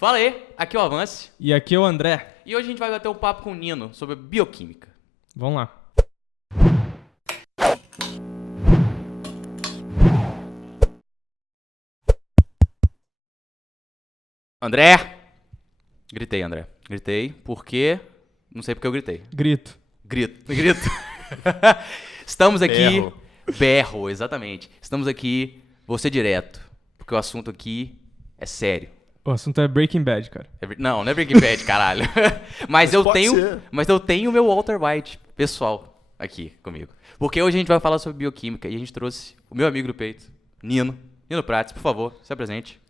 Fala aí, aqui é o Avance. E aqui é o André. E hoje a gente vai bater um papo com o Nino sobre bioquímica. Vamos lá. André! Gritei, André. Gritei porque... Não sei porque eu gritei. Grito. Grito. Estamos aqui... Berro. Berro, exatamente. Estamos aqui, você direto. Porque o assunto aqui é sério. O assunto é Breaking Bad, cara. Não é Breaking Bad, caralho. Mas eu pode tenho... ser. Mas eu tenho o meu Walter White pessoal aqui comigo. Porque hoje a gente vai falar sobre bioquímica e a gente trouxe o meu amigo do peito, Nino. Nino Prates, por favor, se apresente.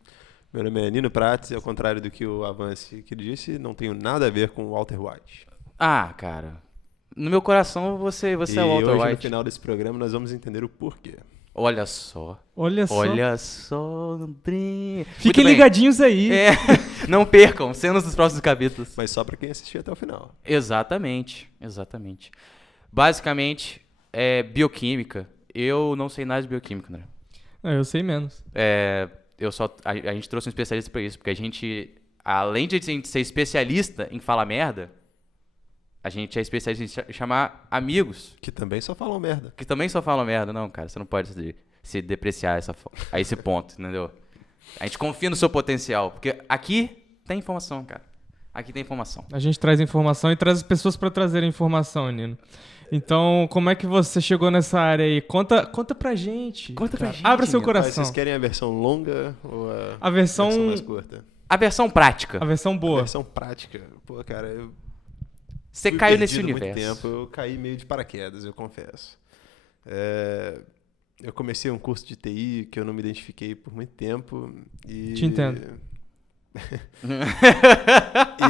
Meu nome é Nino Prates e ao contrário do que o Avance que ele disse, não tenho nada a ver com o Walter White. Ah, cara. No meu coração você E é o Walter hoje, no White. final desse programa, nós vamos entender o porquê. Olha só. Olha só. Olha só, André. Fiquem Muito bem. ligadinhos aí. É, não percam, cenas dos próximos capítulos. Mas só pra quem assistiu até o final. Exatamente. Basicamente, é bioquímica. Eu não sei nada de bioquímica, André. Ah, eu sei menos. A gente trouxe um especialista pra isso, porque a gente, além de a gente ser especialista em falar merda, a gente é especialista em chamar amigos, Que também só falam merda. que também só falam merda. Não, cara, você não pode se depreciar a esse ponto, entendeu? A gente confia no seu potencial, porque aqui tem informação, cara. Aqui tem informação. A gente traz informação e traz as pessoas pra trazer informação, Nino. Então, como é que você chegou nessa área aí? Conta pra gente. Conta pra cara. gente, Abra seu Nino. Mas coração. vocês querem a versão longa ou A versão mais curta? A versão prática. A versão A boa. versão prática. Pô, cara, eu Você fui caiu nesse perdido há universo. muito tempo. Eu caí meio de paraquedas, eu confesso. Eu comecei um curso de TI que eu não me identifiquei por muito tempo. E... Te entendo.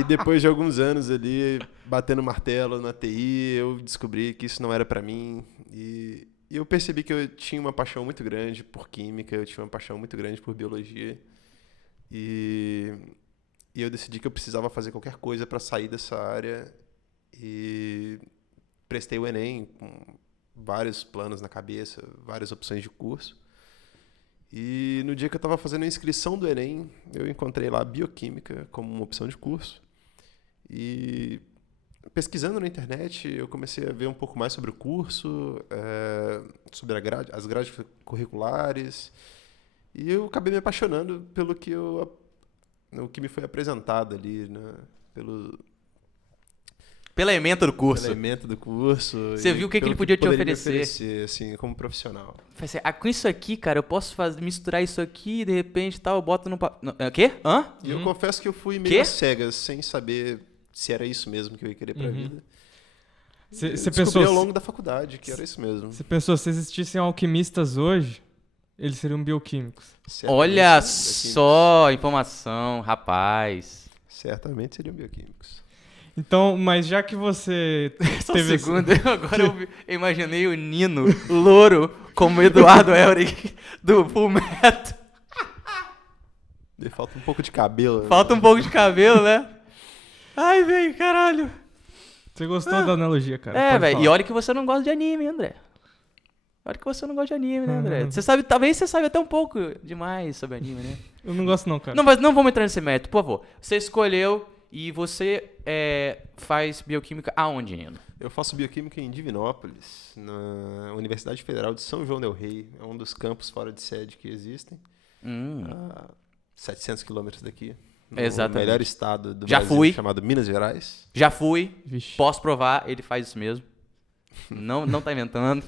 E depois de alguns anos ali, batendo martelo na TI, eu descobri que isso não era pra mim. E eu percebi que eu tinha uma paixão muito grande por química, eu tinha uma paixão muito grande por biologia. E eu decidi que eu precisava fazer qualquer coisa pra sair dessa área. E prestei o Enem com vários planos na cabeça, várias opções de curso. E no dia que eu estava fazendo a inscrição do Enem, eu encontrei lá bioquímica como uma opção de curso. E pesquisando na internet, eu comecei a ver um pouco mais sobre o curso, sobre as grades curriculares. E eu acabei me apaixonando pelo o que me foi apresentado ali, né? Pelo Pelo elemento do curso. elemento do curso. Você e viu o que pelo ele podia te poderia me oferecer. assim, como profissional. Falei assim, com isso aqui, cara, eu posso misturar isso aqui e de repente tal, eu boto no... Quê? Hã? E eu confesso que eu fui meio Quê? às cegas, sem saber se era isso mesmo que eu ia querer pra vida. Você Eu descobri pensou, ao longo da faculdade que era isso mesmo. se existissem alquimistas hoje, eles seriam bioquímicos. Certamente Olha seriam só, informação, rapaz. bioquímicos. Certamente seriam bioquímicos. Então, mas já que você Só um teve segundo, agora eu imaginei o Nino, louro, como Eduardo Elric, do Fullmetal. E falta um pouco de cabelo. Falta um pouco de cabelo, né? Ai, velho, caralho. Você gostou da analogia, cara? É, Pode velho, falar. e olha que você não gosta de anime, André. Olha que você não gosta de anime, né, André? Você sabe, talvez você saiba até um pouco demais sobre anime, né? Eu não gosto não, cara. Não, mas não vamos entrar nesse mérito, por favor. Você escolheu e você faz bioquímica aonde, Nino? Eu faço bioquímica em Divinópolis, na Universidade Federal de São João del Rei. É um dos campos fora de sede que existem. A 700 quilômetros daqui. No Exatamente. melhor estado do Já Brasil, fui. chamado Minas Gerais. Já fui, Vixe. posso provar, ele faz isso mesmo. Não tá inventando.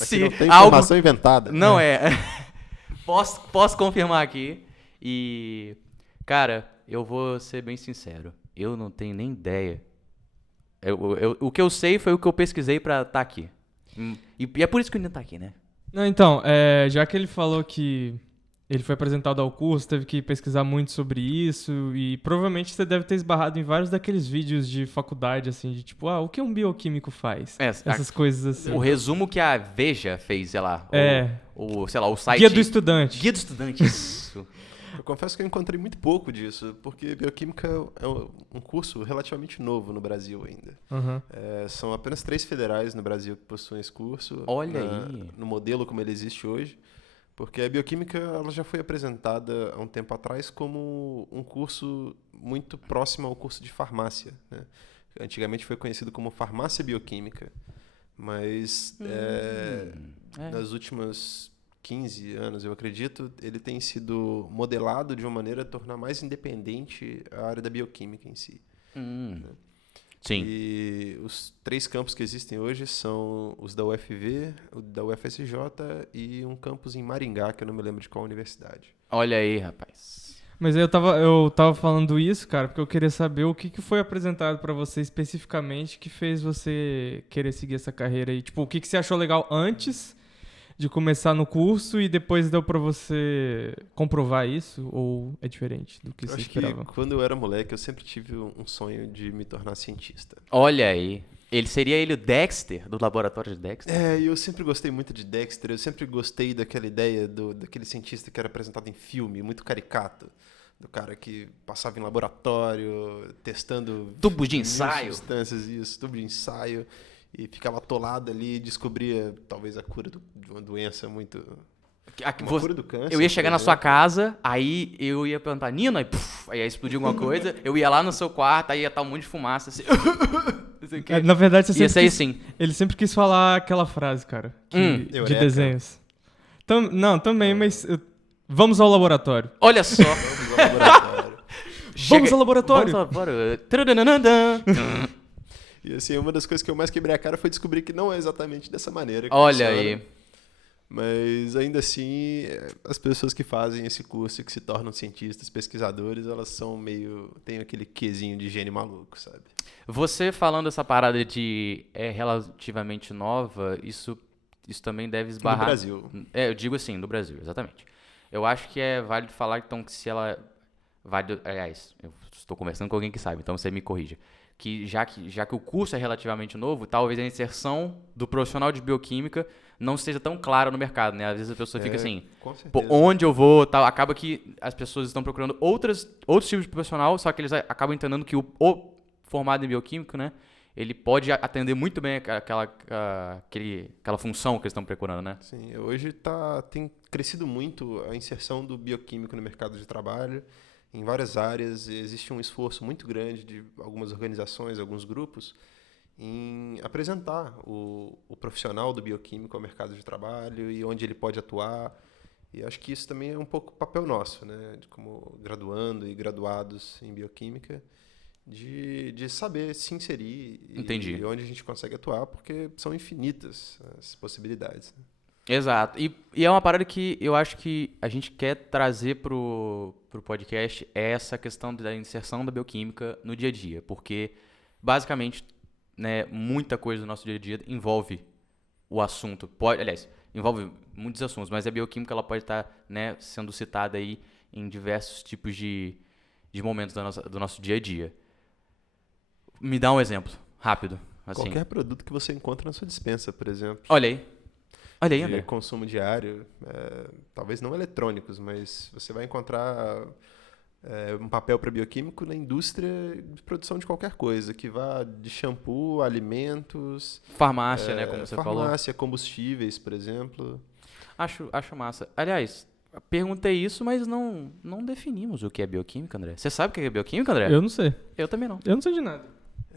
Aqui não tem informação inventada. Não é. Posso confirmar aqui. E, cara, eu vou ser bem sincero. Eu não tenho nem ideia. O que eu sei foi o que eu pesquisei pra estar aqui. E é por isso que o Nino tá aqui, né? Não, então, já que ele falou que ele foi apresentado ao curso, teve que pesquisar muito sobre isso e provavelmente você deve ter esbarrado em vários daqueles vídeos de faculdade, assim, de tipo, o que um bioquímico faz? Essas coisas assim. O resumo que a Veja fez, sei lá. Sei lá, o site... Guia do Estudante. Guia do Estudante, isso. Eu confesso que eu encontrei muito pouco disso, porque bioquímica é um curso relativamente novo no Brasil ainda. Uhum. São apenas 3 federais no Brasil que possuem esse curso. Olha aí. No modelo como ele existe hoje. Porque a bioquímica ela já foi apresentada há um tempo atrás como um curso muito próximo ao curso de farmácia, né? Antigamente foi conhecido como farmácia bioquímica, mas nas últimas 15 anos, eu acredito, ele tem sido modelado de uma maneira a tornar mais independente a área da bioquímica em si. Sim. E os 3 campos que existem hoje são os da UFV, o da UFSJ e um campus em Maringá, que eu não me lembro de qual universidade. Olha aí, rapaz. Mas aí eu tava falando isso, cara, porque eu queria saber o que foi apresentado pra você especificamente que fez você querer seguir essa carreira aí. Tipo, o que você achou legal antes de começar no curso e depois deu pra você comprovar isso? Ou é diferente do que Eu você acho esperava? que quando eu era moleque, eu sempre tive um sonho de me tornar cientista. Olha aí. Seria ele o Dexter, do laboratório de Dexter? E eu sempre gostei muito de Dexter, eu sempre gostei daquela ideia daquele cientista que era apresentado em filme, muito caricato. Do cara que passava em laboratório, testando... Tubos de mil ensaio. substâncias, isso, tubo de ensaio. E ficava atolado ali e descobria, talvez, a cura de uma doença muito... Uma cura do câncer. Eu ia chegar por na sua exemplo. casa, aí eu ia perguntar, Nino, aí ia explodir alguma coisa, eu ia lá no seu quarto, aí ia estar um monte de fumaça, assim... Não sei o quê. Na verdade, você Ia sempre ser quis, assim. ele sempre quis falar aquela frase, cara, de Eureka. desenhos. Não, também, mas vamos ao laboratório. Olha só. Vamos ao laboratório. Vamos ao laboratório. Vamos ao laboratório. Tradadadadã. E assim, uma das coisas que eu mais quebrei a cara foi descobrir que não é exatamente dessa maneira que Olha funciona. aí. Mas ainda assim, as pessoas que fazem esse curso e que se tornam cientistas, pesquisadores, elas são meio... tem aquele quesinho de gênio maluco, sabe? Você falando essa parada de relativamente nova, isso também deve esbarrar... No Brasil. Eu digo assim, no Brasil, exatamente. Eu acho que é válido falar, então, que se ela... Aliás, eu estou conversando com alguém que sabe, então você me corrija. Que já que o curso é relativamente novo, talvez a inserção do profissional de bioquímica não esteja tão clara no mercado, né? Às vezes a pessoa fica assim, Com pô, certeza. onde eu vou, tal. Acaba que as pessoas estão procurando outros tipos de profissional, só que eles acabam entendendo que o formado em bioquímico, né? Ele pode atender muito bem aquela função que eles estão procurando, né? Sim, hoje tem crescido muito a inserção do bioquímico no mercado de trabalho. Em várias áreas existe um esforço muito grande de algumas organizações, alguns grupos, em apresentar o profissional do bioquímico ao mercado de trabalho e onde ele pode atuar. E acho que isso também é um pouco papel nosso, né, como graduando e graduados em bioquímica, de saber se inserir Entendi. e onde a gente consegue atuar, porque são infinitas as possibilidades. Exato. E é uma parada que eu acho que a gente quer trazer pro podcast essa questão da inserção da bioquímica no dia a dia. Porque, basicamente, né, muita coisa do nosso dia a dia envolve o assunto. Aliás, envolve muitos assuntos, mas a bioquímica ela pode estar, né, sendo citada aí em diversos tipos de momentos do nosso dia a dia. Me dá um exemplo, rápido. Assim. Qualquer produto que você encontra na sua despensa, por exemplo. Olha aí, de André. consumo diário, talvez não eletrônicos, mas você vai encontrar um papel para bioquímico na indústria de produção de qualquer coisa, que vá de shampoo, alimentos, Farmácia, né, como você falou. farmácia, combustíveis, por exemplo. Acho massa. Aliás, perguntei isso, mas não definimos o que é bioquímica, André. Você sabe o que é bioquímica, André? Eu não sei. Eu também não. Eu não sei de nada.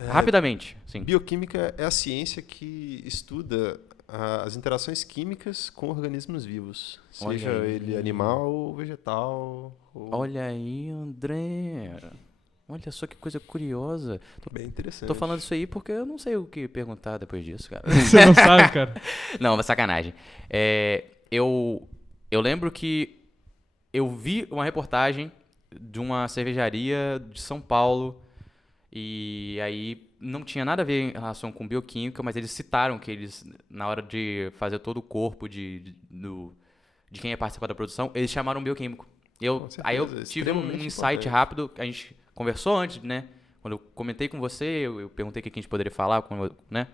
Rapidamente, sim. Bioquímica é a ciência que estuda as interações químicas com organismos vivos, Olha seja aí. ele animal, vegetal ou... Olha aí, André. Olha só que coisa curiosa. Bem interessante. Tô falando isso aí porque eu não sei o que perguntar depois disso, cara. Você não sabe, cara? Não, sacanagem. Eu lembro que eu vi uma reportagem de uma cervejaria de São Paulo e aí não tinha nada a ver em relação com bioquímica, mas eles citaram que eles, na hora de fazer todo o corpo de quem ia participar da produção, eles chamaram um bioquímico. Com certeza, Aí eu tive um extremamente insight importante. rápido, a gente conversou antes, né? Quando eu comentei com você, eu perguntei o que a gente poderia falar, né,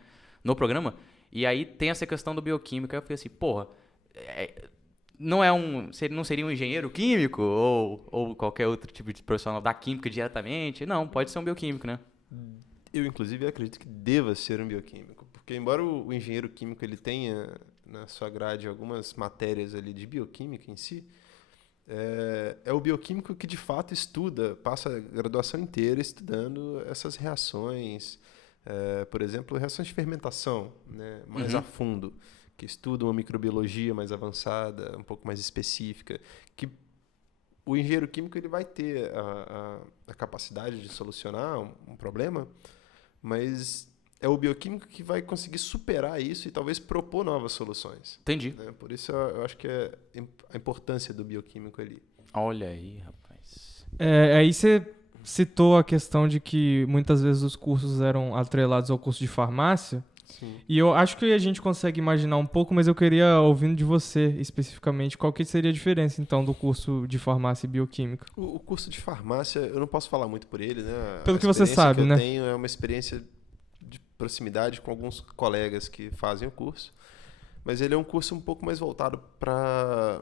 no programa, e aí tem essa questão do bioquímica, eu falei assim, porra, não seria um engenheiro químico ou qualquer outro tipo de profissional da química diretamente? Não, pode ser um bioquímico, né? Eu, inclusive, acredito que deva ser um bioquímico, porque embora o engenheiro químico ele tenha na sua grade algumas matérias ali de bioquímica em si, é o bioquímico que de fato passa a graduação inteira estudando essas reações, por exemplo, reações de fermentação, né, mais a fundo, que estudam uma microbiologia mais avançada, um pouco mais específica, que o engenheiro químico ele vai ter a capacidade de solucionar um problema, mas é o bioquímico que vai conseguir superar isso e talvez propor novas soluções. Entendi. Né? Por isso eu acho que é a importância do bioquímico ali. Olha aí, rapaz. Aí você citou a questão de que muitas vezes os cursos eram atrelados ao curso de farmácia. Sim. E eu acho que a gente consegue imaginar um pouco, mas eu queria, ouvindo de você especificamente, qual que seria a diferença, então, do curso de farmácia e bioquímica? O curso de farmácia, eu não posso falar muito por ele, né? Pelo que você sabe, né? Eu tenho é uma experiência de proximidade com alguns colegas que fazem o curso, mas ele é um curso um pouco mais voltado para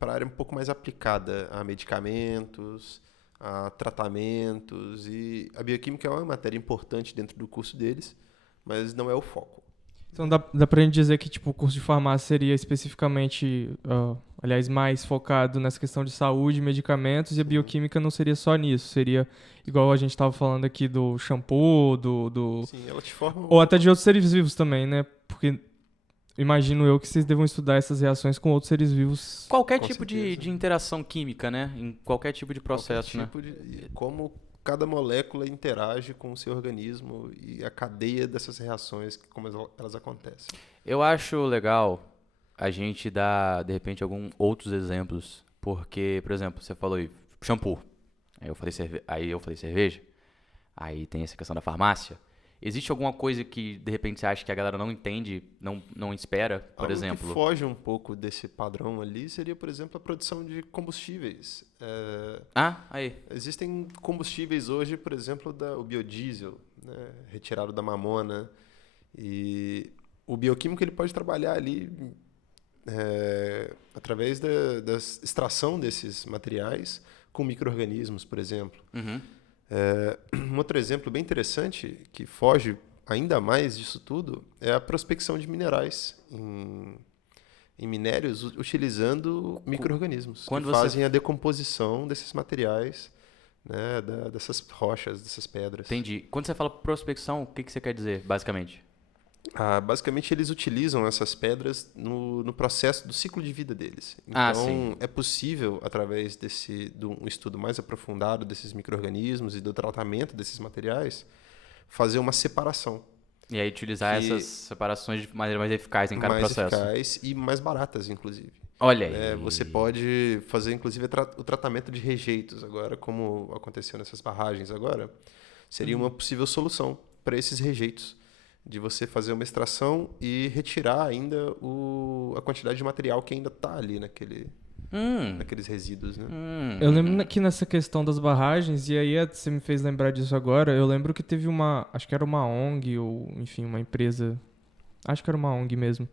a área um pouco mais aplicada a medicamentos, a tratamentos, e a bioquímica é uma matéria importante dentro do curso deles, mas não é o foco. Então dá pra gente dizer que tipo, o curso de farmácia seria especificamente, aliás, mais focado nessa questão de saúde e medicamentos, e a bioquímica não seria só nisso, seria igual a gente estava falando aqui do shampoo, Sim, ela te forma... Ou até de outros seres vivos também, né? Porque imagino eu que vocês devam estudar essas reações com outros seres vivos. Qualquer Com tipo certeza. de interação química, né? Em qualquer tipo de processo, né? Como cada molécula interage com o seu organismo e a cadeia dessas reações, como elas acontecem. Eu acho legal a gente dar, de repente, alguns outros exemplos. Porque, por exemplo, você falou aí, shampoo. Aí eu falei cerveja. Aí tem essa questão da farmácia. Existe alguma coisa que, de repente, você acha que a galera não entende, não espera, por Algo exemplo? que foge um pouco desse padrão ali seria, por exemplo, a produção de combustíveis. Aí. Existem combustíveis hoje, por exemplo, o biodiesel, né, retirado da mamona. E o bioquímico ele pode trabalhar ali através da extração desses materiais com micro-organismos, por exemplo. Uhum. Um outro exemplo bem interessante, que foge ainda mais disso tudo, é a prospecção de minerais em minérios utilizando micro-organismos que fazem a decomposição desses materiais, né, dessas rochas, dessas pedras. Entendi. Quando você fala prospecção, o que você quer dizer, basicamente? Basicamente, eles utilizam essas pedras no processo do ciclo de vida deles. Sim. Então, é possível, através de um estudo mais aprofundado desses micro-organismos e do tratamento desses materiais, fazer uma separação. E aí utilizar essas separações de maneira mais eficaz em cada processo. Mais eficaz e mais baratas, inclusive. Olha aí. Você pode fazer, inclusive, o tratamento de rejeitos agora, como aconteceu nessas barragens agora, seria uma possível solução para esses rejeitos, de você fazer uma extração e retirar ainda a quantidade de material que ainda está ali naqueles resíduos, né? Eu lembro que nessa questão das barragens, e aí você me fez lembrar disso agora, eu lembro que teve acho que era uma ONG, ou enfim, uma empresa, acho que era uma ONG mesmo,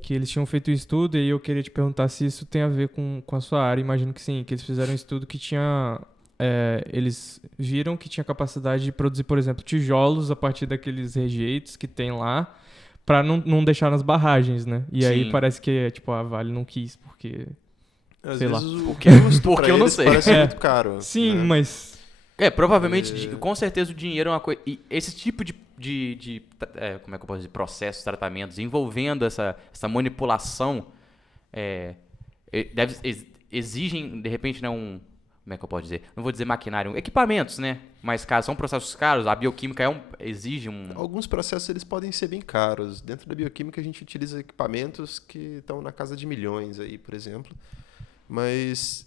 que eles tinham feito um estudo, e aí eu queria te perguntar se isso tem a ver com a sua área. Imagino que sim, que eles fizeram um estudo que tinha... eles viram que tinha capacidade de produzir, por exemplo, tijolos a partir daqueles rejeitos que tem lá, para não deixar nas barragens, né? E aí parece que a Vale não quis, porque... Às sei vezes lá. o custo Porque pra eu não eles sei. parece muito caro. Sim, né? mas... Provavelmente, com certeza o dinheiro é uma coisa... E esse tipo de como é que eu posso dizer? Processos, tratamentos, envolvendo essa manipulação, exigem, de repente, né, como é que eu posso dizer? Não vou dizer maquinário, equipamentos, né? Mas são processos caros, a bioquímica exige um... Alguns processos eles podem ser bem caros. Dentro da bioquímica a gente utiliza equipamentos que estão na casa de milhões aí, por exemplo. Mas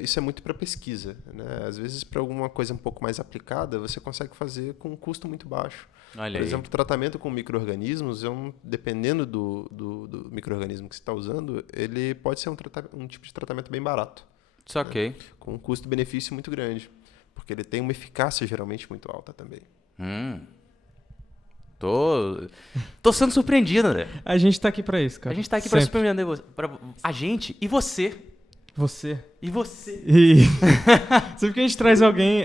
isso é muito para pesquisa, né? Às vezes, para alguma coisa um pouco mais aplicada, você consegue fazer com um custo muito baixo. Olha por aí. exemplo, tratamento com micro-organismos, dependendo do micro-organismo que você está usando, ele pode ser um tipo de tratamento bem barato. Saquei. Né? Com um custo-benefício muito grande. Porque ele tem uma eficácia geralmente muito alta também. Tô sendo surpreendido, André. A gente tá aqui pra isso, cara. A gente tá aqui pra Sempre. surpreender você. A gente e você. Você. E você. E... Sempre que a gente traz alguém...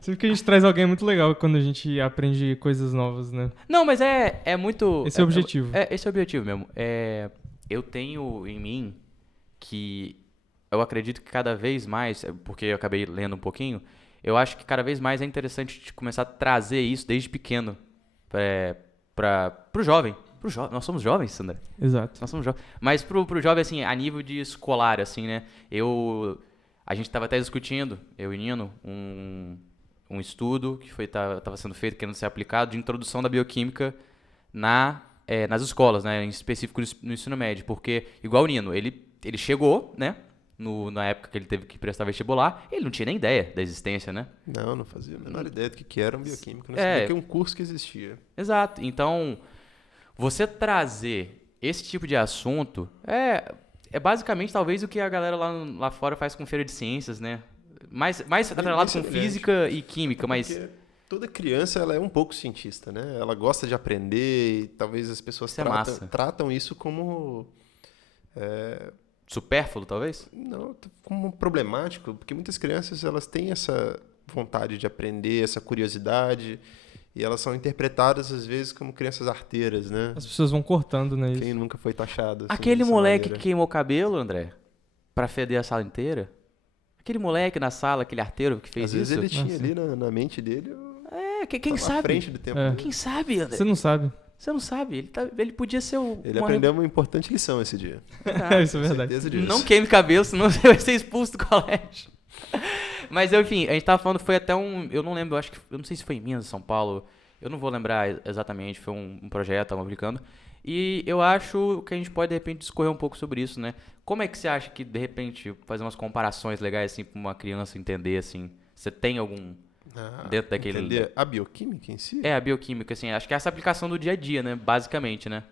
Sempre que a gente traz alguém é muito legal quando a gente aprende coisas novas, né? Não, mas é muito... Esse é o objetivo. Esse é o objetivo mesmo. eu tenho em mim que eu acredito que cada vez mais, porque eu acabei lendo um pouquinho, eu acho que cada vez mais é interessante de começar a trazer isso desde pequeno pro jovem. Nós somos jovens, Sandra. Exato. Nós somos jovens. Mas pro jovem, assim, a nível de escolar, assim, né? A gente tava até discutindo, eu e Nino, um estudo que tava sendo feito, querendo ser aplicado, de introdução da bioquímica nas escolas, né? Em específico no ensino médio. Porque, igual o Nino, ele chegou, né? Na época que ele teve que prestar vestibular, ele não tinha nem ideia da existência, né? Não fazia a menor ideia do que era um bioquímico. Não sabia que é um curso que existia. Exato. Então, você trazer esse tipo de assunto é basicamente talvez o que a galera lá fora faz com feira de ciências, né? Mais atrelado com física e química, mas... Porque toda criança ela é um pouco cientista, né? Ela gosta de aprender e talvez as pessoas tratam isso como... supérfluo, talvez? Não, como problemático, porque muitas crianças elas têm essa vontade de aprender, essa curiosidade, e elas são interpretadas às vezes como crianças arteiras, né? As pessoas vão cortando, né? Quem nunca foi taxado? Assim, Aquele dessa moleque maneira? que queimou o cabelo, André, pra feder a sala inteira. Aquele moleque na sala, aquele arteiro que fez Às vezes isso. ele tinha ali na mente dele... Quem tava à sabe? frente do tempo É. dele. Quem sabe, André? Você não sabe. Você não sabe. Ele podia ser Ele aprendeu uma importante lição esse dia. Isso é verdade. Certeza disso. Não queime cabelo, senão você vai ser expulso do colégio. Mas, enfim, a gente tava falando, foi até eu não lembro, eu não sei se foi em Minas, São Paulo, eu não vou lembrar exatamente, foi um projeto, estavam aplicando. E eu acho que a gente pode, de repente, discorrer um pouco sobre isso, né? Como é que você acha que, de repente, fazer umas comparações legais, assim, pra uma criança entender, assim, você tem algum... dentro daquele... Entender a bioquímica em si? A bioquímica, assim, acho que é essa aplicação do dia a dia, né? Basicamente, né?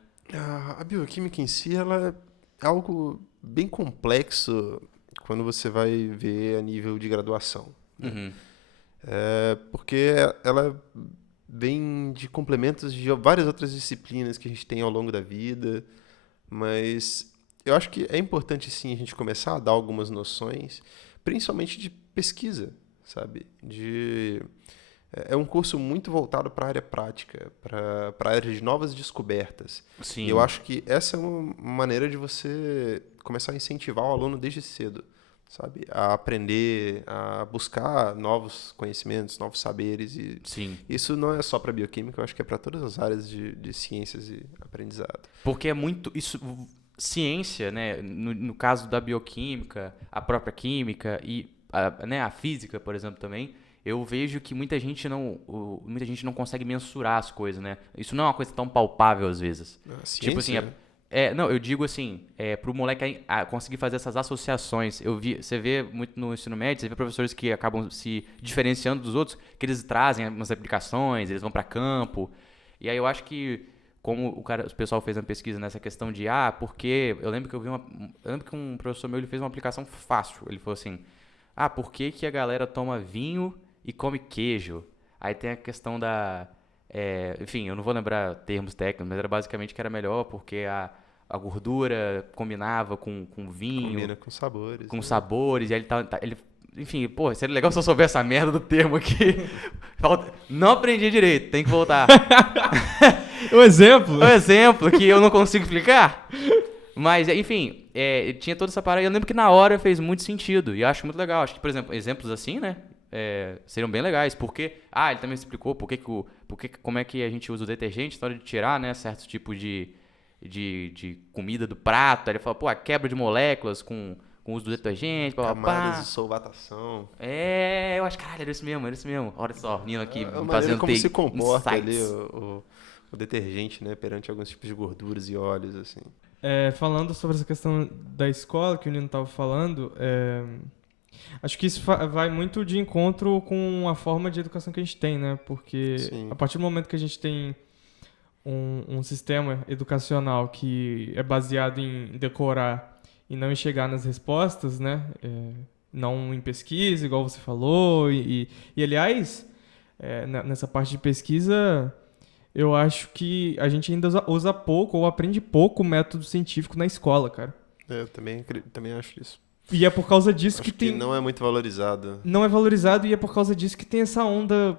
A bioquímica em si, ela é algo bem complexo quando você vai ver a nível de graduação. Uhum. Porque ela vem de complementos de várias outras disciplinas que a gente tem ao longo da vida, mas eu acho que é importante, sim, a gente começar a dar algumas noções, principalmente de pesquisa, sabe? É um curso muito voltado para a área prática, para a área de novas descobertas. Sim. E eu acho que essa é uma maneira de você começar a incentivar o aluno desde cedo, sabe? A aprender, a buscar novos conhecimentos, novos saberes. E Sim. isso não é só para bioquímica, eu acho que é para todas as áreas de ciências e aprendizado. Porque é muito... ciência, né? No caso da bioquímica, a própria química e a física, por exemplo, também... Eu vejo que muita gente não consegue mensurar as coisas, né? Isso não é uma coisa tão palpável às vezes. A ciência, Tipo assim, não, eu digo assim, pro moleque conseguir fazer essas associações. Você vê muito no ensino médio, você vê professores que acabam se diferenciando dos outros, que eles trazem umas aplicações, eles vão para campo. E aí eu acho que, como o pessoal fez uma pesquisa nessa questão de, porque... Eu lembro que um professor meu ele fez uma aplicação fácil. Ele falou assim, por que a galera toma vinho e come queijo? Aí tem a questão enfim, eu não vou lembrar termos técnicos, mas era basicamente que era melhor porque a gordura combinava com vinho. Combina com sabores. Com sabores, e aí ele... Enfim, seria legal se eu soubesse essa merda do termo aqui. Não aprendi direito, tem que voltar. Um exemplo? Um exemplo que eu não consigo explicar. Mas, enfim, tinha toda essa parada. E eu lembro que na hora fez muito sentido. E eu acho muito legal. Acho que, por exemplo, exemplos assim, né? Seriam bem legais. Porque, ele também explicou como é que a gente usa o detergente na hora de tirar, né? Certos tipos de comida do prato. Aí ele falou, a quebra de moléculas com o uso do detergente, camadas de solvatação. Eu acho que, caralho, era isso mesmo. Olha só, Nino aqui fazendo como se comporta insights. ali o detergente, né? Perante alguns tipos de gorduras e óleos, assim. Falando sobre essa questão da escola que o Nino estava falando, acho que isso vai muito de encontro com a forma de educação que a gente tem, né? Porque Sim. a partir do momento que a gente tem um sistema educacional que é baseado em decorar e não em chegar nas respostas, né? Não em pesquisa, igual você falou. E aliás, nessa parte de pesquisa... Eu acho que a gente ainda usa pouco ou aprende pouco o método científico na escola, cara. Eu também acho isso. E é por causa disso Acho que tem... não é muito valorizado. Não é valorizado e é por causa disso que tem essa onda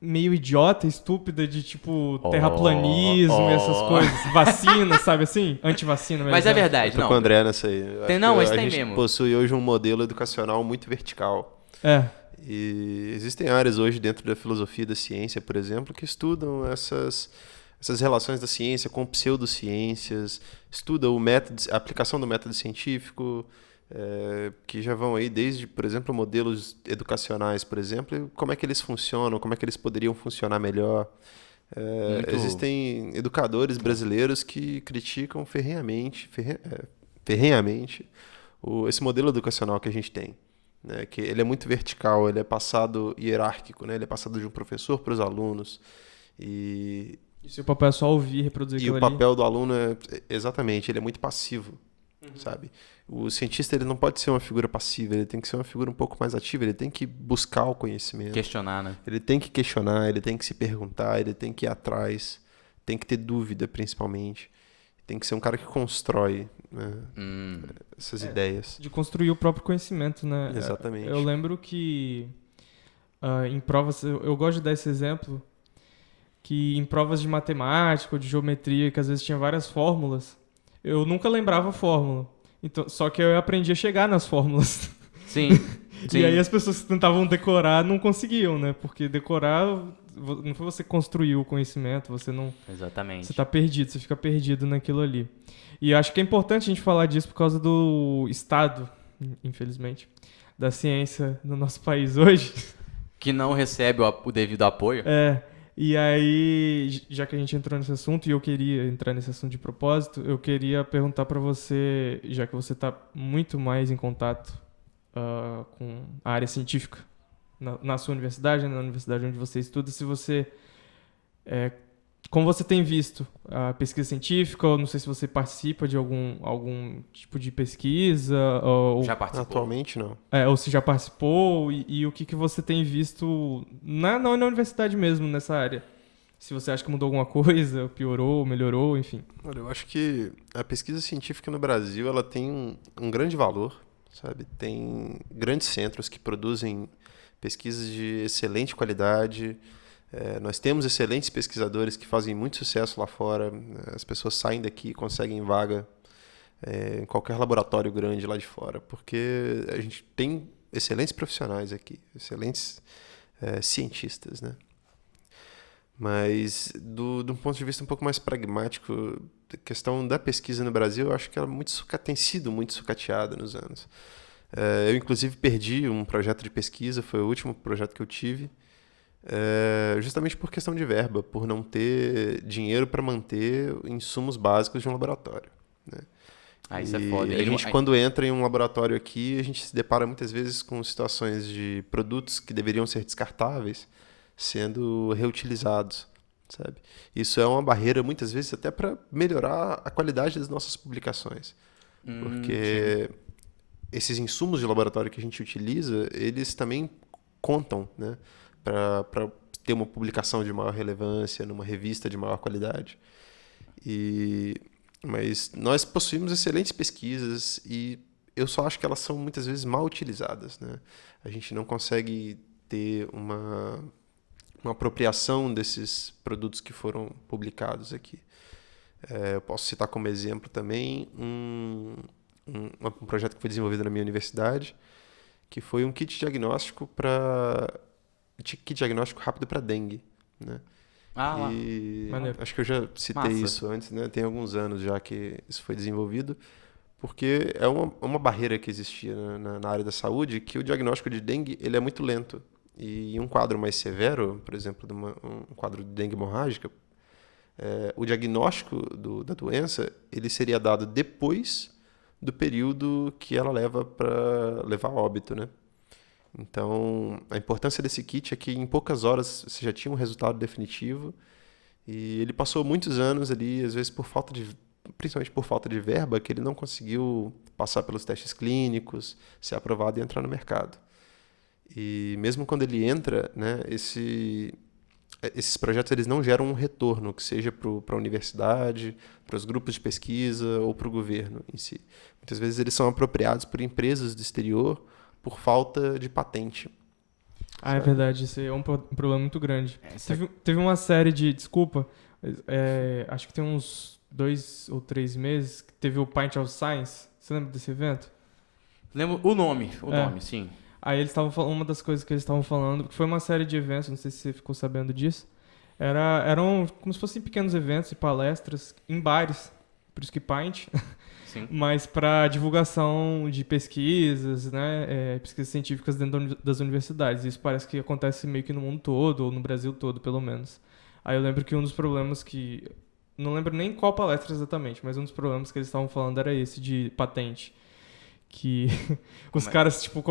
meio idiota, estúpida, de tipo Oh, terraplanismo e essas oh. coisas. Vacina, sabe assim? Antivacina mesmo. Mas é Eu verdade, tô não. com o André nessa aí. Eu Tem- acho não, que mas a tem gente mesmo. possui hoje um modelo educacional muito vertical. É. E existem áreas hoje dentro da filosofia da ciência, por exemplo, que estudam essas relações da ciência com pseudociências, estudam a aplicação do método científico, que já vão aí desde, por exemplo, modelos educacionais, por exemplo, e como é que eles funcionam, como é que eles poderiam funcionar melhor. Muito- Existem educadores brasileiros que criticam ferrenhamente esse modelo educacional que a gente tem, né? Que ele é muito vertical, ele é passado hierárquico, né? Ele é passado de um professor para os alunos e, E se o papel é só ouvir e reproduzir e aquilo o ali? papel do aluno exatamente, ele é muito passivo, sabe? O cientista ele não pode ser uma figura passiva, ele tem que ser uma figura um pouco mais ativa, ele tem que buscar o conhecimento. Questionar, né? Ele tem que questionar, ele tem que se perguntar, ele tem que ir atrás, tem que ter dúvida, principalmente. Tem que ser um cara que constrói, né, essas ideias. De construir o próprio conhecimento, né? Exatamente. Eu lembro que em provas, eu gosto de dar esse exemplo, que em provas de matemática ou de geometria, que às vezes tinha várias fórmulas, eu nunca lembrava a fórmula. Então, só que eu aprendi a chegar nas fórmulas. Sim. Sim. E aí as pessoas que tentavam decorar não conseguiam, né? Porque decorar não foi você construir o conhecimento, você não... Exatamente. Você tá perdido, você fica perdido naquilo ali. E eu acho que é importante a gente falar disso por causa do estado, infelizmente, da ciência no nosso país hoje. Que não recebe o devido apoio. E aí, já que a gente entrou nesse assunto, e eu queria entrar nesse assunto de propósito, eu queria perguntar pra você, já que você tá muito mais em contato com a área científica na sua universidade, na universidade onde você estuda, se você... como você tem visto a pesquisa científica, ou não sei se você participa de algum tipo de pesquisa, ou, Já participou. Atualmente, não. ou se já participou, e o que você tem visto na universidade mesmo, nessa área. Se você acha que mudou alguma coisa, piorou, melhorou, enfim. Olha, eu acho que a pesquisa científica no Brasil ela tem um grande valor, sabe? Tem grandes centros que produzem pesquisas de excelente qualidade. Nós temos excelentes pesquisadores que fazem muito sucesso lá fora. As pessoas saem daqui e conseguem vaga em qualquer laboratório grande lá de fora, porque a gente tem excelentes profissionais aqui, excelentes cientistas, né? Mas, de um ponto de vista um pouco mais pragmático, a questão da pesquisa no Brasil, eu acho que ela tem sido muito sucateada nos anos. Eu, inclusive, perdi um projeto de pesquisa, foi o último projeto que eu tive, justamente por questão de verba, por não ter dinheiro para manter insumos básicos de um laboratório, né? Isso é foda. A gente, quando entra em um laboratório aqui, a gente se depara muitas vezes com situações de produtos que deveriam ser descartáveis sendo reutilizados, sabe? Isso é uma barreira, muitas vezes, até para melhorar a qualidade das nossas publicações. Porque esses insumos de laboratório que a gente utiliza, eles também contam, né, para ter uma publicação de maior relevância, numa revista de maior qualidade. Mas nós possuímos excelentes pesquisas e eu só acho que elas são muitas vezes mal utilizadas, né? A gente não consegue ter uma apropriação desses produtos que foram publicados aqui. Eu posso citar como exemplo também um projeto que foi desenvolvido na minha universidade, que foi um kit diagnóstico rápido para dengue, né? Maneiro. Acho que eu já citei isso antes, né? Tem alguns anos já que isso foi desenvolvido, porque é uma barreira que existia na área da saúde, que o diagnóstico de dengue ele é muito lento. E em um quadro mais severo, por exemplo, um quadro de dengue hemorrágica, o diagnóstico da doença ele seria dado depois do período que ela leva para levar a óbito, né? Então, a importância desse kit é que em poucas horas você já tinha um resultado definitivo e ele passou muitos anos ali, às vezes principalmente por falta de verba, que ele não conseguiu passar pelos testes clínicos, ser aprovado e entrar no mercado. E mesmo quando ele entra, né, esses projetos eles não geram um retorno, que seja para a universidade, para os grupos de pesquisa ou para o governo em si. Muitas vezes eles são apropriados por empresas do exterior por falta de patente. Ah, é verdade, isso aí é um problema muito grande. Essa- Teve uma série de, desculpa, acho que tem uns 2 ou 3 meses, que teve o Pint of Science. Você lembra desse evento? Lembro o nome, É. sim. Aí eles estavam falando, uma das coisas que eles estavam falando, que foi uma série de eventos, não sei se você ficou sabendo disso, eram como se fossem pequenos eventos e palestras em bares, por isso que Pint, Sim. mas para divulgação de pesquisas, né, pesquisas científicas dentro das universidades. Isso parece que acontece meio que no mundo todo, ou no Brasil todo, pelo menos. Aí eu lembro que um dos problemas que... Não lembro nem qual palestra exatamente, mas um dos problemas que eles estavam falando era esse de patente. Que os Como é? caras, tipo,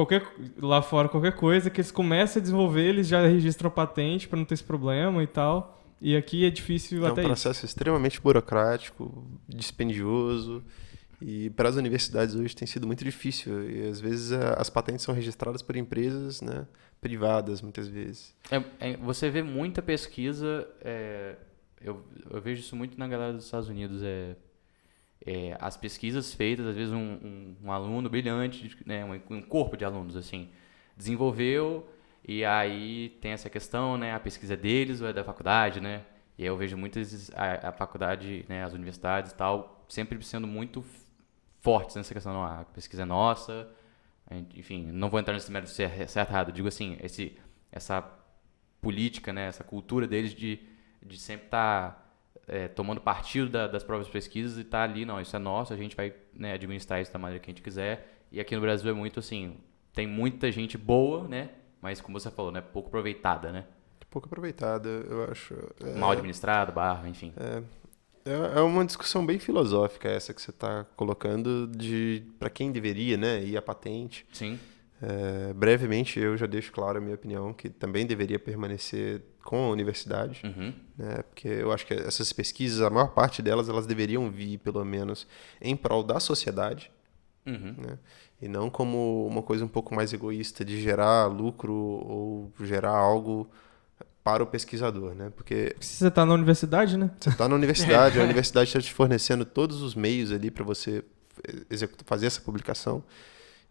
lá fora, qualquer coisa que eles começam a desenvolver, eles já registram patente para não ter esse problema e tal. E aqui é difícil É um até isso. processo extremamente burocrático, dispendioso, e para as universidades hoje tem sido muito difícil. E às vezes as patentes são registradas por empresas, né, privadas, muitas vezes. Você vê muita pesquisa, eu vejo isso muito na galera dos Estados Unidos, as pesquisas feitas, às vezes um aluno brilhante, né, um corpo de alunos, assim, desenvolveu, e aí tem essa questão, né, a pesquisa é deles ou é da faculdade, né, e aí eu vejo muitas, a faculdade, né, as universidades e tal, sempre sendo muito fortes nessa questão, não, a pesquisa é nossa, enfim, não vou entrar nesse mérito de ser certo ou errado, digo assim, essa política, né, essa cultura deles de sempre estar tomando partido das próprias pesquisas e tá ali, não, isso é nosso, a gente vai, né, administrar isso da maneira que a gente quiser. E aqui no Brasil é muito assim, tem muita gente boa, né, mas como você falou, né, pouco aproveitada, né, Pouco aproveitada, eu acho. mal administrada, enfim. É uma discussão bem filosófica essa que você está colocando de para quem deveria, né, ir a patente. Sim. Brevemente, eu já deixo claro a minha opinião que também deveria permanecer com a universidade, Uhum. né, porque eu acho que essas pesquisas, a maior parte delas, elas deveriam vir, pelo menos, em prol da sociedade, Uhum. né, e não como uma coisa um pouco mais egoísta de gerar lucro ou gerar algo para o pesquisador, né, porque Se você tá na universidade, né? você está na universidade, a universidade está te fornecendo todos os meios ali para você fazer essa publicação.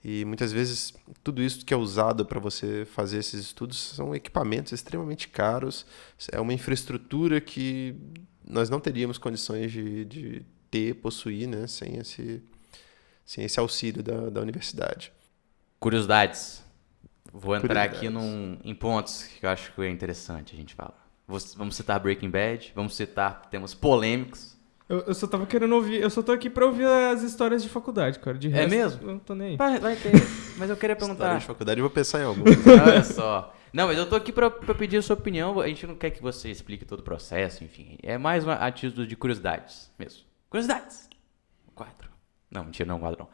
E muitas vezes tudo isso que é usado para você fazer esses estudos são equipamentos extremamente caros, é uma infraestrutura que nós não teríamos condições de possuir, né, sem esse auxílio da universidade. Curiosidades. Vou entrar aqui Curiosidades. em pontos que eu acho que é interessante a gente falar. Vamos citar Breaking Bad, vamos citar temas polêmicos. Eu só tava querendo ouvir, eu só tô aqui pra ouvir as histórias de faculdade, cara. De resto, mesmo? eu não tô nem aí. Vai ter, mas eu queria História perguntar. de faculdade, eu vou pensar em algum. Olha só. Não, mas eu tô aqui pra pedir a sua opinião. A gente não quer que você explique todo o processo, enfim. É mais uma título de curiosidades mesmo. Curiosidades. 4. Não, mentira, não, 4 não.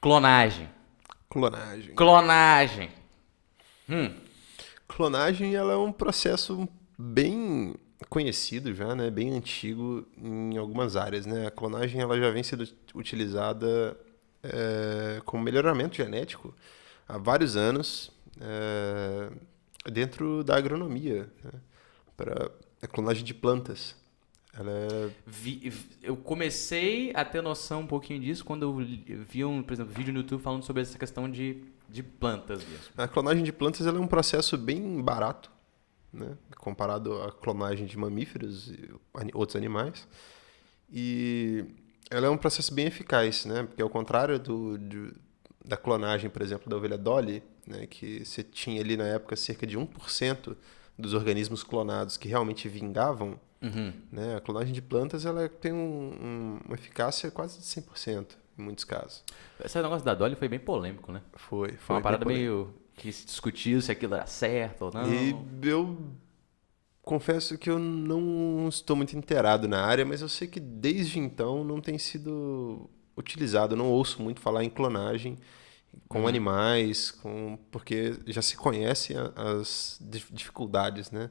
Clonagem. Clonagem. Clonagem. Clonagem, ela é um processo bem conhecido já, né? Bem antigo em algumas áreas, né? A clonagem ela já vem sendo utilizada como melhoramento genético há vários anos dentro da agronomia, né? Para a clonagem de plantas. Ela é Eu comecei a ter noção um pouquinho disso quando eu vi por exemplo, vídeo no YouTube falando sobre essa questão de plantas mesmo. A clonagem de plantas ela é um processo bem barato, né, comparado à clonagem de mamíferos e outros animais. E ela é um processo bem eficaz, né, porque ao contrário da clonagem, por exemplo, da ovelha Dolly, né, que você tinha ali na época cerca de 1% dos organismos clonados que realmente vingavam, né, a clonagem de plantas ela tem uma eficácia quase de 100% em muitos casos. Esse negócio da Dolly foi bem polêmico, né? Foi Foi uma parada bem meio que se discutiu se aquilo era certo ou não. E eu confesso que eu não estou muito inteirado na área, mas eu sei que desde então não tem sido utilizado. Eu não ouço muito falar em clonagem com animais, porque já se conhece as dificuldades, né,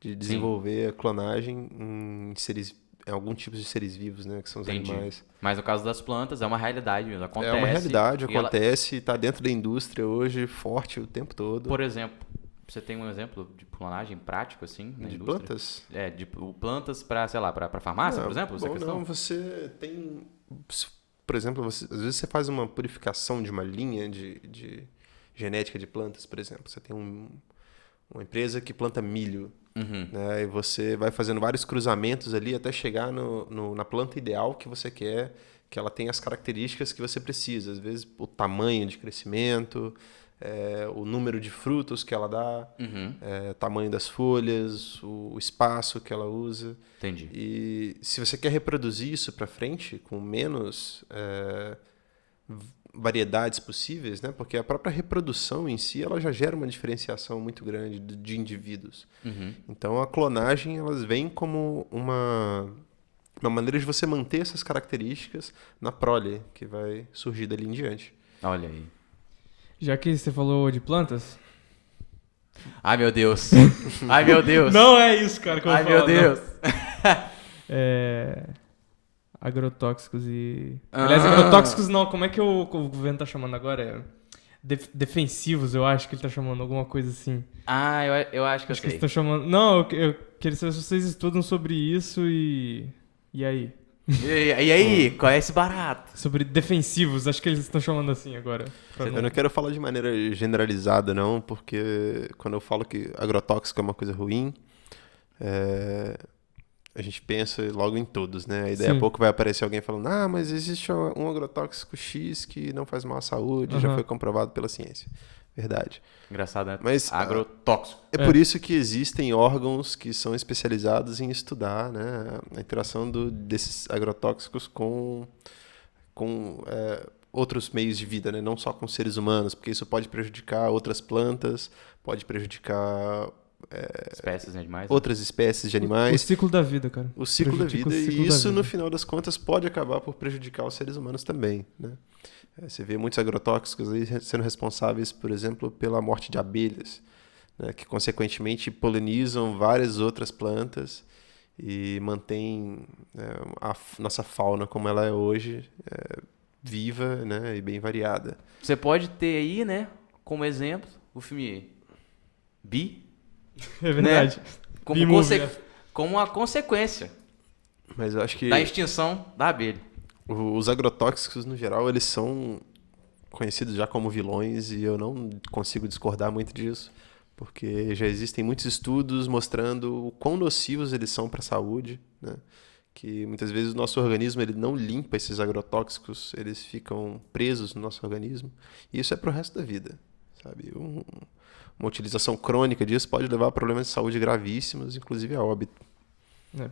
de desenvolver a clonagem em algum tipo de seres vivos, né, que são os Entendi. animais. Mas no caso das plantas, é uma realidade mesmo. Acontece. É uma realidade, e ela- acontece, está dentro da indústria hoje, forte o tempo todo. Por exemplo, você tem um exemplo de clonagem prático, assim, na De indústria? plantas? De plantas para, sei lá, para farmácia, por exemplo? Essa Bom, questão? não, você tem... Por exemplo, às vezes você faz uma purificação de uma linha de genética de plantas, por exemplo. Você tem uma empresa que planta milho. Uhum. Né? E você vai fazendo vários cruzamentos ali até chegar na planta ideal que você quer, que ela tem as características que você precisa. Às vezes o tamanho de crescimento, o número de frutos que ela dá, Uhum. tamanho das folhas, o espaço que ela usa. Entendi. E se você quer reproduzir isso para frente com menos variedades possíveis, né? Porque a própria reprodução em si ela já gera uma diferenciação muito grande de indivíduos. Uhum. Então a clonagem elas vem como uma maneira de você manter essas características na prole que vai surgir dali em diante. Olha aí. Já que você falou de plantas... Ai, meu Deus. Ai, meu Deus. Não é isso, cara, que eu vou Ai, falar. meu Deus. Agrotóxicos e... Ah. Aliás, agrotóxicos não, como é que o governo tá chamando agora? Defensivos, eu acho que ele tá chamando, alguma coisa assim. Ah, eu acho que eu Acho que eles sei. estão chamando... Não, eu queria saber se vocês estudam sobre isso e... E aí? E aí, qual é esse barato? Sobre defensivos, acho que eles estão chamando assim agora. pra Eu não quero falar de maneira generalizada, não, porque quando eu falo que agrotóxico é uma coisa ruim, a gente pensa logo em todos, né? E daí Sim. a pouco vai aparecer alguém falando, mas existe um agrotóxico X que não faz mal à saúde, já Aham. foi comprovado pela ciência. Verdade. Engraçado, né? Mas Agrotóxico. é por isso que existem órgãos que são especializados em estudar, né, a interação desses agrotóxicos com outros meios de vida, né, não só com seres humanos, porque isso pode prejudicar outras plantas, pode prejudicar Espécies, né, animais. outras espécies de O animais. ciclo da vida, cara. O ciclo da Prejudica o vida, ciclo e da isso, vida. no final das contas, pode acabar por prejudicar os seres humanos também, né? Você vê muitos agrotóxicos aí sendo responsáveis, por exemplo, pela morte de abelhas, né? Que, consequentemente, polinizam várias outras plantas e mantêm a nossa fauna como ela é hoje, viva, né? E bem variada. Você pode ter aí, né, como exemplo, o filme Bi, É verdade. como, B-movie, né? como uma consequência Mas eu acho que da extinção da abelha. os agrotóxicos, no geral, eles são conhecidos já como vilões e eu não consigo discordar muito disso, porque já existem muitos estudos mostrando o quão nocivos eles são para a saúde, né? Que muitas vezes o nosso organismo ele não limpa esses agrotóxicos, eles ficam presos no nosso organismo e isso é para o resto da vida, sabe? Uma utilização crônica disso pode levar a problemas de saúde gravíssimos, inclusive a óbito.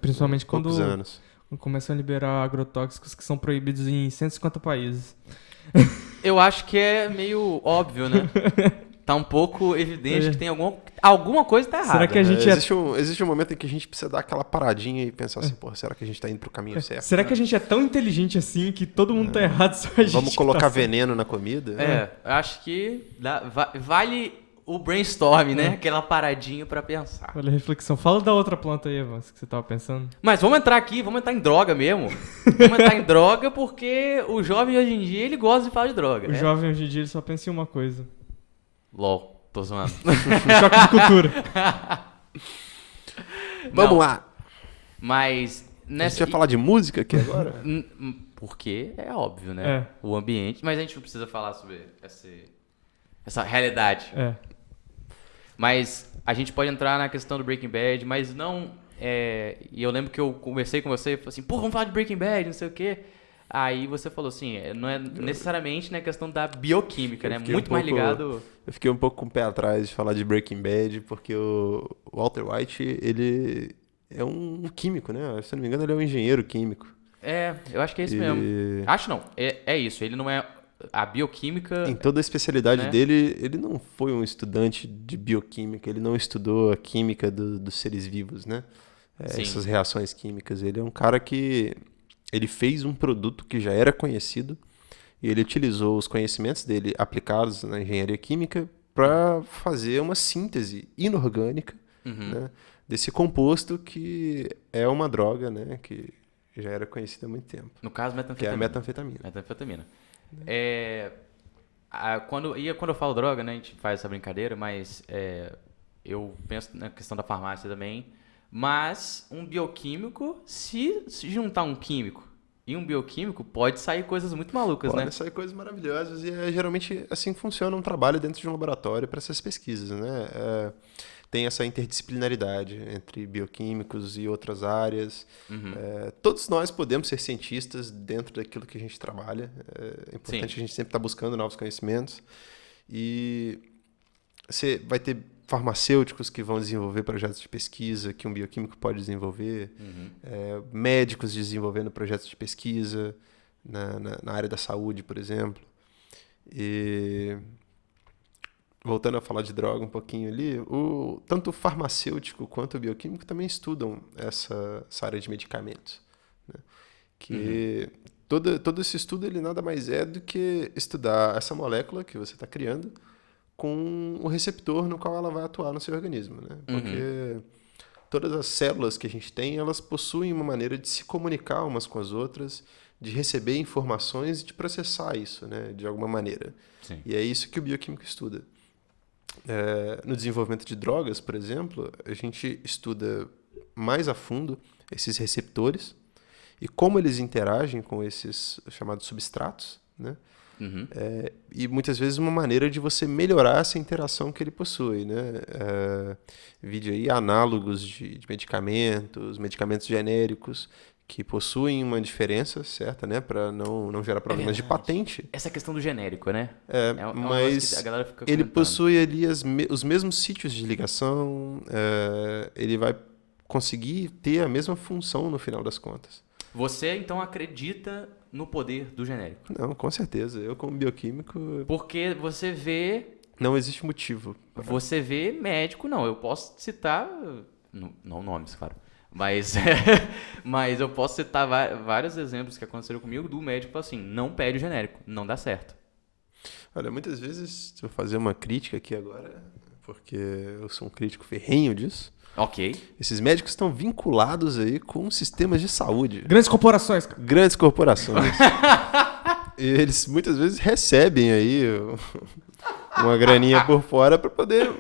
Principalmente Em poucos quando anos. começam a liberar agrotóxicos que são proibidos em 150 países. Eu acho que é meio óbvio, né? Tá um pouco evidente que tem alguma coisa tá errada. Será que a gente Existe um momento em que a gente precisa dar aquela paradinha e pensar assim, pô, será que a gente tá indo pro caminho certo? Será que a gente é tão inteligente assim que todo mundo tá errado, só a gente Vamos que colocar tá certo? veneno na comida? Eu acho que vale o brainstorm, né? Aquela paradinha pra pensar. Olha a reflexão. Fala da outra planta aí, Evans, que você tava pensando. Mas vamos entrar aqui, vamos entrar em droga mesmo. Vamos entrar em droga porque o jovem hoje em dia, ele gosta de falar de droga, O né? jovem hoje em dia ele só pensa em uma coisa. LOL, tô zoando. Choque de cultura. Vamos Não, lá! Mas A nessa... gente vai falar de música aqui agora? Porque é óbvio, né? É. O ambiente. Mas a gente não precisa falar sobre essa realidade. É. Mas a gente pode entrar na questão do Breaking Bad, mas não... E eu lembro que eu conversei com você e falei assim, pô, vamos falar de Breaking Bad, não sei o quê. Aí você falou assim, não é necessariamente na questão da bioquímica, né? fiquei Muito mais ligado... Eu fiquei um pouco com o pé atrás de falar de Breaking Bad, porque o Walter White, ele é um químico, né? Se eu não me engano, ele é um engenheiro químico. Eu acho que é isso mesmo. Acho não, é isso. Ele não é... A bioquímica... Em toda a especialidade né? dele, ele não foi um estudante de bioquímica, ele não estudou a química dos seres vivos, né? Sim. Essas reações químicas. Ele é um cara que ele fez um produto que já era conhecido e ele utilizou os conhecimentos dele aplicados na engenharia química para fazer uma síntese inorgânica, né, desse composto que é uma droga, né, que já era conhecida há muito tempo, No caso, que é a metanfetamina. metanfetamina. Quando eu falo droga, né, a gente faz essa brincadeira, mas eu penso na questão da farmácia também. Mas um bioquímico, se juntar um químico e um bioquímico, pode sair coisas muito malucas, né? Podem sair coisas maravilhosas e geralmente assim funciona um trabalho dentro de um laboratório para essas pesquisas, né? tem essa interdisciplinaridade entre bioquímicos e outras áreas. Uhum. Todos nós podemos ser cientistas dentro daquilo que a gente trabalha. É importante Sim. a gente sempre estar buscando novos conhecimentos. E você vai ter farmacêuticos que vão desenvolver projetos de pesquisa que um bioquímico pode desenvolver, médicos desenvolvendo projetos de pesquisa na área da saúde, por exemplo. E voltando a falar de droga um pouquinho ali, tanto o farmacêutico quanto o bioquímico também estudam essa área de medicamentos, né? Que todo esse estudo ele nada mais é do que estudar essa molécula que você está criando com o receptor no qual ela vai atuar no seu organismo, né? Porque todas as células que a gente tem, elas possuem uma maneira de se comunicar umas com as outras, de receber informações e de processar isso, né? De alguma maneira. Sim. E é isso que o bioquímico estuda. No desenvolvimento de drogas, por exemplo, a gente estuda mais a fundo esses receptores e como eles interagem com esses chamados substratos, né? E muitas vezes uma maneira de você melhorar essa interação que ele possui, né? Vide aí análogos de medicamentos genéricos que possuem uma diferença certa, né? Para não gerar problemas de patente. Essa questão do genérico, né? Um Mas negócio que a galera fica ele comentando. possui ali os mesmos sítios de ligação, ele vai conseguir ter a mesma função no final das contas. Você, então, acredita no poder do genérico? Não, com certeza. Eu, como bioquímico, Porque você vê não existe motivo. médico, não. Eu posso citar, não nomes, claro. Mas eu posso citar vários exemplos que aconteceram comigo do médico assim, não pede o genérico, não dá certo. Olha, muitas vezes, se eu fazer uma crítica aqui agora, porque eu sou um crítico ferrenho disso, Ok. esses médicos estão vinculados aí com sistemas de saúde. Grandes corporações, cara. Grandes corporações. E eles muitas vezes recebem aí uma graninha por fora para poder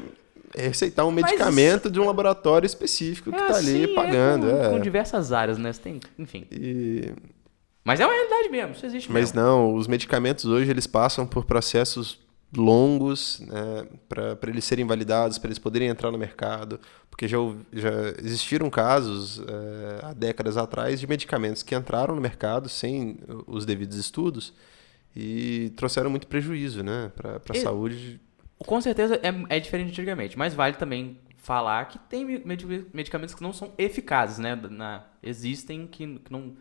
receitar um medicamento de um laboratório específico que está ali pagando. Com diversas áreas, né? Você tem, enfim. E Mas é uma realidade mesmo, isso existe Mas mesmo. não, os medicamentos hoje eles passam por processos longos, né, para eles serem validados, para eles poderem entrar no mercado, porque já existiram casos há décadas atrás de medicamentos que entraram no mercado sem os devidos estudos e trouxeram muito prejuízo, né, para a saúde. Com certeza é diferente de antigamente, mas vale também falar que tem medicamentos que não são eficazes, né? Existem que não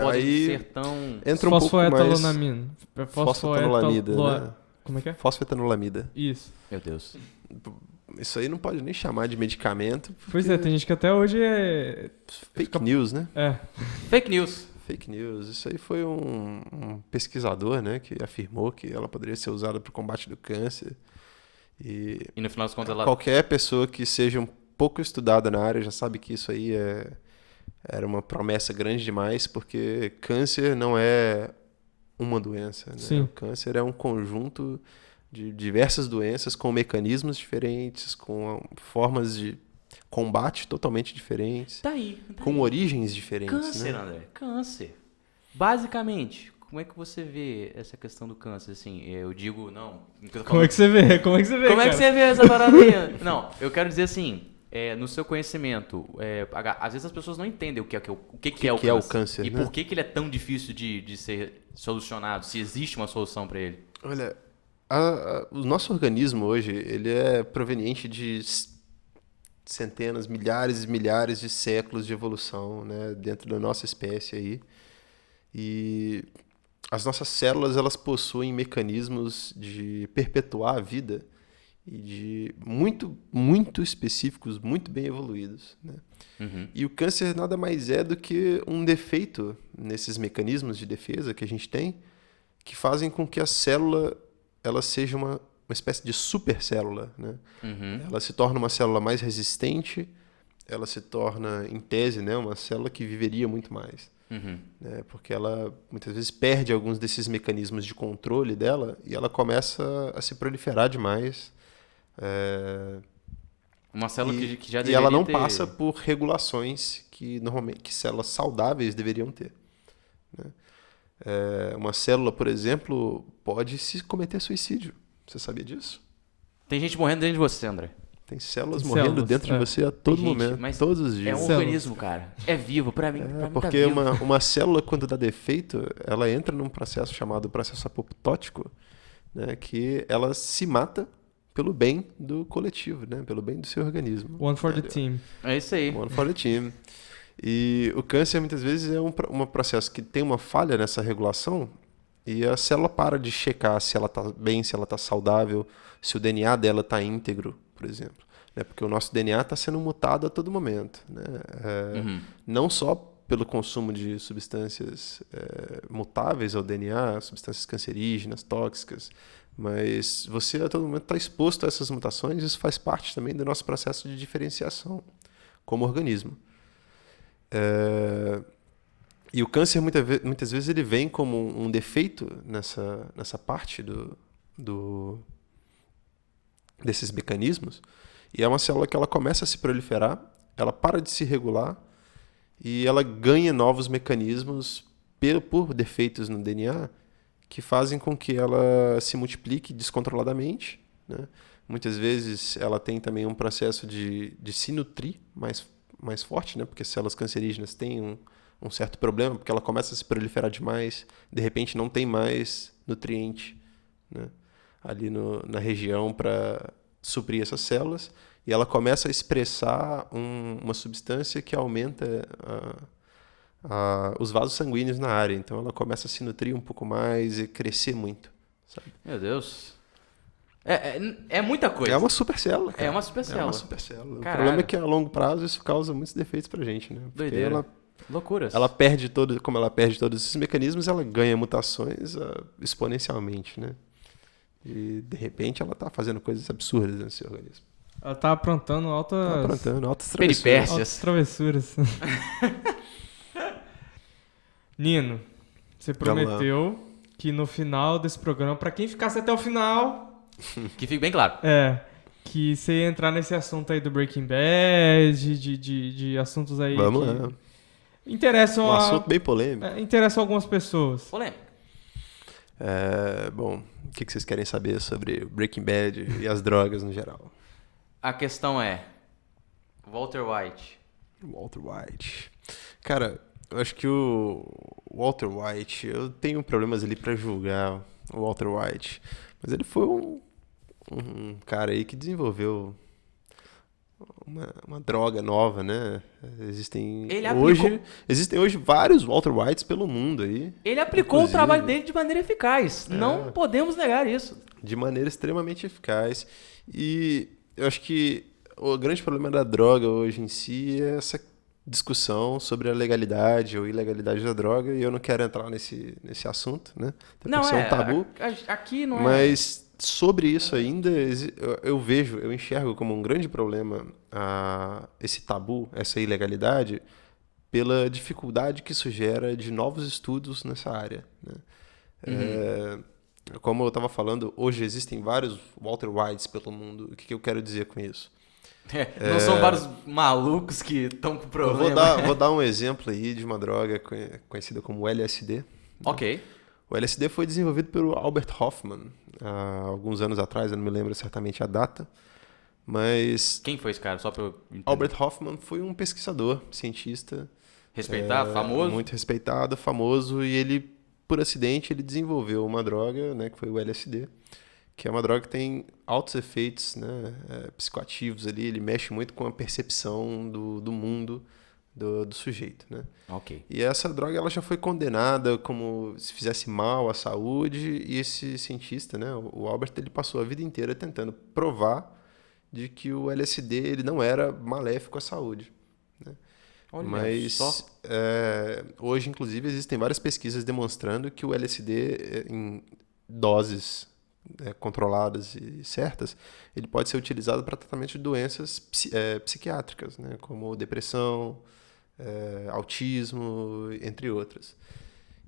podem aí ser tão... entra um pouco mais Fosfoetanolamina. fosfetanolamida, né? Como é que é? Fosfetanolamida. Isso. Meu Deus. Isso aí não pode nem chamar de medicamento. Pois é, tem gente que até hoje é... Fake news, né? Fake news. Fake news. Isso aí foi um pesquisador, né, que afirmou que ela poderia ser usada para o combate do câncer. E no final das contas ela... qualquer pessoa que seja um pouco estudada na área já sabe que isso aí era uma promessa grande demais, porque câncer não é uma doença, né? Sim. O câncer é um conjunto de diversas doenças com mecanismos diferentes, com formas de combate totalmente diferentes, Tá aí. com origens diferentes. Câncer, né? André. Câncer. Basicamente, como é que você vê essa questão do câncer? Assim, eu digo, não... Como é que você vê? Como é que você vê, Como é que você vê essa parada aí? Não, eu quero dizer assim, no seu conhecimento, às vezes as pessoas não entendem o que é o câncer. E né? por que ele é tão difícil de ser solucionado, se existe uma solução para ele. Olha, o nosso organismo hoje, ele é proveniente de centenas, milhares e milhares de séculos de evolução, né, dentro da nossa espécie aí. E as nossas células, elas possuem mecanismos de perpetuar a vida e de muito específicos, muito bem evoluídos, né? E o câncer nada mais é do que um defeito nesses mecanismos de defesa que a gente tem, que fazem com que a célula ela seja uma espécie de supercélula, né? Ela se torna uma célula mais resistente, ela se torna, em tese, né, uma célula que viveria muito mais. Né? Porque ela muitas vezes perde alguns desses mecanismos de controle dela e ela começa a se proliferar demais. Uma célula que já e deveria ela não ter... passa por regulações que normalmente células saudáveis deveriam ter, né? Uma célula, por exemplo, pode se cometer suicídio. Você sabia disso? Tem gente morrendo dentro de você, André. Tem células Tem morrendo células, dentro de você a todo Gente, momento, mas todos os É dias. um Células. organismo, cara. É vivo. Pra mim, tá Porque vivo. uma célula, quando dá defeito, ela entra num processo chamado processo apoptótico, né, que ela se mata pelo bem do coletivo, né, pelo bem do seu organismo. One for the entendeu? team. É isso aí. One for the team. E o câncer, muitas vezes, é um processo que tem uma falha nessa regulação e a célula para de checar se ela está bem, se ela está saudável, se o DNA dela está íntegro, por exemplo. Né? Porque o nosso DNA está sendo mutado a todo momento. Né? Não só pelo consumo de substâncias mutáveis ao DNA, substâncias cancerígenas, tóxicas, mas você a todo momento está exposto a essas mutações e isso faz parte também do nosso processo de diferenciação como organismo. E o câncer muitas vezes ele vem como um defeito nessa parte desses mecanismos, e é uma célula que ela começa a se proliferar, ela para de se regular e ela ganha novos mecanismos por defeitos no DNA que fazem com que ela se multiplique descontroladamente, né? Muitas vezes ela tem também um processo de se nutrir mais forte, né? Porque células cancerígenas têm um certo problema, porque ela começa a se proliferar demais, de repente não tem mais nutriente, né, ali na região para suprir essas células, e ela começa a expressar uma substância que aumenta os vasos sanguíneos na área. Então ela começa a se nutrir um pouco mais e crescer muito, sabe? Meu Deus. É muita coisa. É uma super célula, cara. É uma super É célula. uma super célula. O Caralho. problema é que a longo prazo isso causa muitos defeitos pra gente, né? Porque Doideira. Loucuras. ela perde como ela perde todos esses mecanismos, ela ganha mutações exponencialmente, né? E de repente ela tá fazendo coisas absurdas no seu organismo. Ela tá aprontando Tá aprontando altas Peripécias. altas travessuras. Nino, você Vamos lá. prometeu que no final desse programa, pra quem ficasse até o final, Que fique bem claro. que você ia entrar nesse assunto aí do Breaking Bad, de assuntos aí Vamos que lá. interessam, Um assunto bem polêmico. interessam algumas pessoas. Polêmica. Bom, o que vocês querem saber sobre Breaking Bad e as drogas no geral? A questão é... Walter White. Walter White. Cara, eu acho que o Walter White, eu tenho problemas ali pra julgar o Walter White, mas ele foi um cara aí que desenvolveu uma droga nova, né? Existem Ele hoje vários Walter Whites pelo mundo aí, Ele aplicou Inclusive. o trabalho dele de maneira eficaz. Não podemos negar isso. de maneira extremamente eficaz. E eu acho que o grande problema da droga hoje em si é essa discussão sobre a legalidade ou ilegalidade da droga, e eu não quero entrar nesse assunto, né? Até Não, por ser um tabu. Aqui não é... Mas sobre isso ainda, eu enxergo como um grande problema esse tabu, essa ilegalidade, pela dificuldade que isso gera de novos estudos nessa área, né? Como eu estava falando, hoje existem vários Walter Whites pelo mundo. O que eu quero dizer com isso? Não são vários malucos que estão com Eu problema. vou dar um exemplo aí de uma droga conhecida como LSD. Ok. O LSD foi desenvolvido pelo Albert Hoffman há alguns anos atrás, eu não me lembro certamente a data, mas Quem foi esse cara? Só pra eu entender. Albert Hoffman foi um pesquisador, cientista, Respeitar, famoso. muito respeitado, famoso, e ele, por acidente, ele desenvolveu uma droga, né, que foi o LSD, que é uma droga que tem altos efeitos, né, psicoativos ali, ele mexe muito com a percepção do mundo do sujeito, né? Ok. E essa droga ela já foi condenada como se fizesse mal à saúde, e esse cientista, né, o Albert, ele passou a vida inteira tentando provar de que o LSD ele não era maléfico à saúde, né? Olha Mas só. hoje, inclusive, existem várias pesquisas demonstrando que o LSD, em doses controladas e certas, ele pode ser utilizado para tratamento de doenças psiquiátricas, né, como depressão, autismo, entre outras.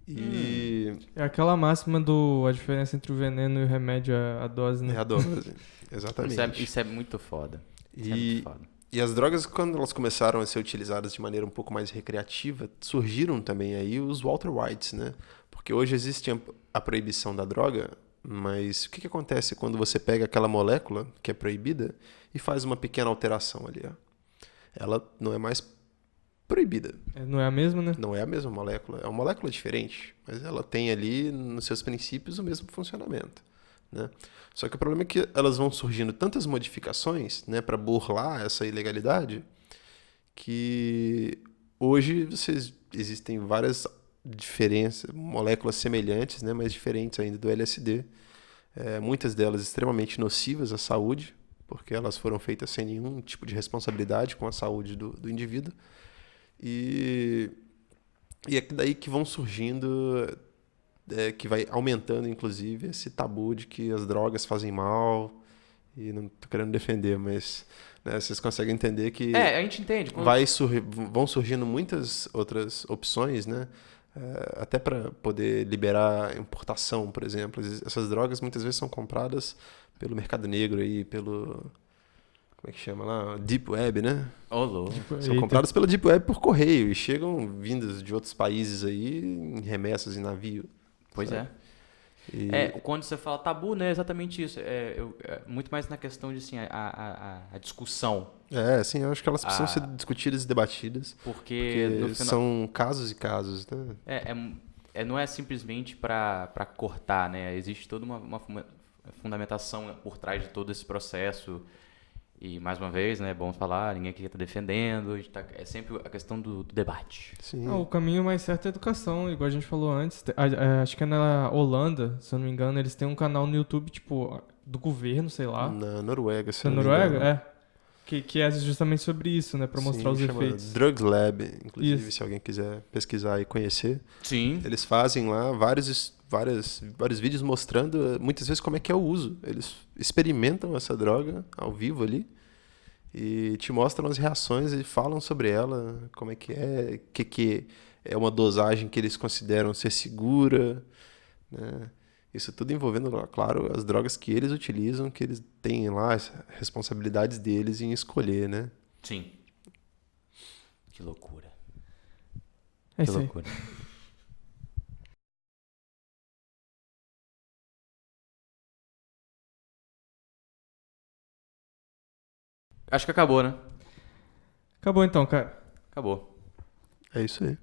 E É aquela máxima a diferença entre o veneno e o remédio, a dose, né? é a dose, exatamente. Isso é muito foda. Isso é E, muito foda. e as drogas, quando elas começaram a ser utilizadas de maneira um pouco mais recreativa, surgiram também aí os Walter Whites, né? Porque hoje existe a proibição da droga, Mas o que que acontece quando você pega aquela molécula que é proibida e faz uma pequena alteração ali, ó? Ela não é mais proibida. Não é a mesma, né? Não é a mesma molécula, é uma molécula diferente, mas ela tem ali nos seus princípios o mesmo funcionamento, né? Só que o problema é que elas vão surgindo tantas modificações, né, para burlar essa ilegalidade, que hoje existem várias diferenças, moléculas semelhantes, né, mas diferentes ainda do LSD. Muitas delas extremamente nocivas à saúde, porque elas foram feitas sem nenhum tipo de responsabilidade com a saúde do indivíduo. E é daí que vão surgindo, que vai aumentando, inclusive, esse tabu de que as drogas fazem mal. E não tô querendo defender, mas né, vocês conseguem entender que A gente entende. vão surgindo muitas outras opções, né? Até para poder liberar a importação, por exemplo. Essas drogas muitas vezes são compradas pelo mercado negro aí, pelo... Como é que chama lá? Deep Web, né? Ô, louco. São compradas pela Deep Web por correio e chegam vindas de outros países aí em remessas em navio. Pois sabe? Quando você fala tabu, né? É exatamente isso. Muito mais na questão de assim, a discussão. Sim, eu acho que elas precisam ser discutidas e debatidas. Porque no final, são casos e casos, né? não é simplesmente para cortar, né? Existe toda uma fundamentação por trás de todo esse processo. E, mais uma vez, né, é bom falar, ninguém aqui está defendendo, é sempre a questão do debate. Sim. O caminho mais certo é a educação, igual a gente falou antes. Acho que é na Holanda, se eu não me engano, eles têm um canal no YouTube, tipo, do governo, sei lá. Na Noruega, se Na não me engano. Noruega? Que é justamente sobre isso, né, pra mostrar os chama efeitos. Drugs Lab, inclusive, Isso. se alguém quiser pesquisar e conhecer. Sim. Eles fazem lá vários vídeos mostrando, muitas vezes, como é que é o uso. Eles experimentam essa droga ao vivo ali e te mostram as reações e falam sobre ela, como é que é uma dosagem que eles consideram ser segura, né? Isso tudo envolvendo, claro, as drogas que eles utilizam, que eles têm lá as responsabilidades deles em escolher, né? Sim. Que loucura. É Que isso aí. loucura. Acho que acabou, né? Acabou então, cara. Acabou. É isso aí.